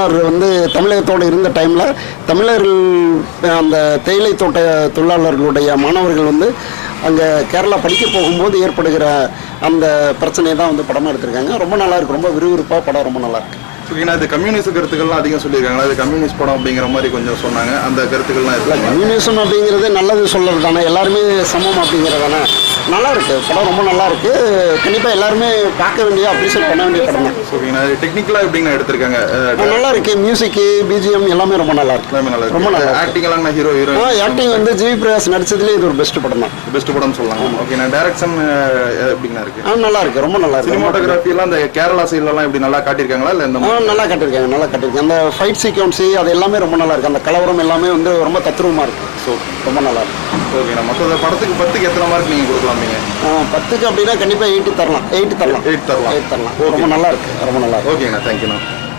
எம்ஜிஆர் வந்து தமிழகத்தோடு இருந்த டைமில் தமிழர்கள் அந்த தேயிலை தோட்ட தொழிலாளர்களுடைய மாணவர்கள் வந்து அங்கே கேரளா படிக்க போகும்போது ஏற்படுகிற அந்த பிரச்சனையை தான் வந்து படமாக எடுத்திருக்காங்க. ரொம்ப நல்லா இருக்கு, ரொம்ப விறுவிறுப்பாக படம் ரொம்ப நல்லா இருக்கு. ஏன்னா இது கம்யூனிஸ்ட் கருத்துக்கள்லாம் அதிகம் சொல்லியிருக்காங்களா, இது கம்யூனிஸ்ட் படம் அப்படிங்கிற மாதிரி கொஞ்சம் சொன்னாங்க. அந்த கருத்துக்கள்லாம் இல்லை, கம்யூனிசம் அப்படிங்கிறது நல்லது சொல்கிறது தானே, எல்லாருமே சமம் அப்படிங்கிறது தானே. நல்லா இருக்கு படம், ரொம்ப நல்லா இருக்கு. கண்டிப்பாக எல்லாருமே பார்க்க வேண்டிய, அப்ரிஷியேட் பண்ண வேண்டிய படம் தான். ஓகேண்ணா, டெக்னிக்கலாக எப்படிங்க எடுத்திருக்காங்க? நல்லா இருக்கு, மியூசிக்கு, பிஜிஎம் எல்லாமே ரொம்ப நல்லா இருக்கு. எல்லாமே நல்லா ரொம்ப நல்லா ஆக்டிங் எல்லாம் ஹீரோ ஆக்டிங் வந்து ஜிவி பிரகாஷ் நடிச்சதுலேயே இது ஒரு பெஸ்ட் படம் தான். பெஸ்ட் படம் சொல்லலாம். ஓகேண்ணா, டைரக்ஷன் எப்படிங்கண்ணா இருக்கு? நல்லா இருக்கு, ரொம்ப நல்லா இருக்கு. சினிமாட்டோகிராஃபி எல்லாம் இந்த கேரளா சைட்லாம் எப்படி நல்லா காட்டியிருக்காங்களா இல்லை இந்த நல்லா காட்டியிருக்காங்க, நல்லா காட்டியிருக்காங்க. அந்த ஃபைட் சீக்வன்ஸு அது எல்லாமே ரொம்ப நல்லா இருக்கு. அந்த கலவரம் எல்லாமே வந்து ரொம்ப தத்ரூபமாக இருக்கு. ஸோ ரொம்ப நல்லா இருக்கு. ஓகேண்ணா, மொத்த படத்துக்கு 10க்கு எத்தனை மார்க் நீங்கள் கொடுக்கலாம்? நீங்கள் 10க்கு அப்படின்னா கண்டிப்பாக 8 தரலாம். 8 தரலாம். ரொம்ப நல்லா இருக்கு. ரொம்ப நல்லா இருக்கு. ஓகேண்ணா, தேங்க்யூண்ணா.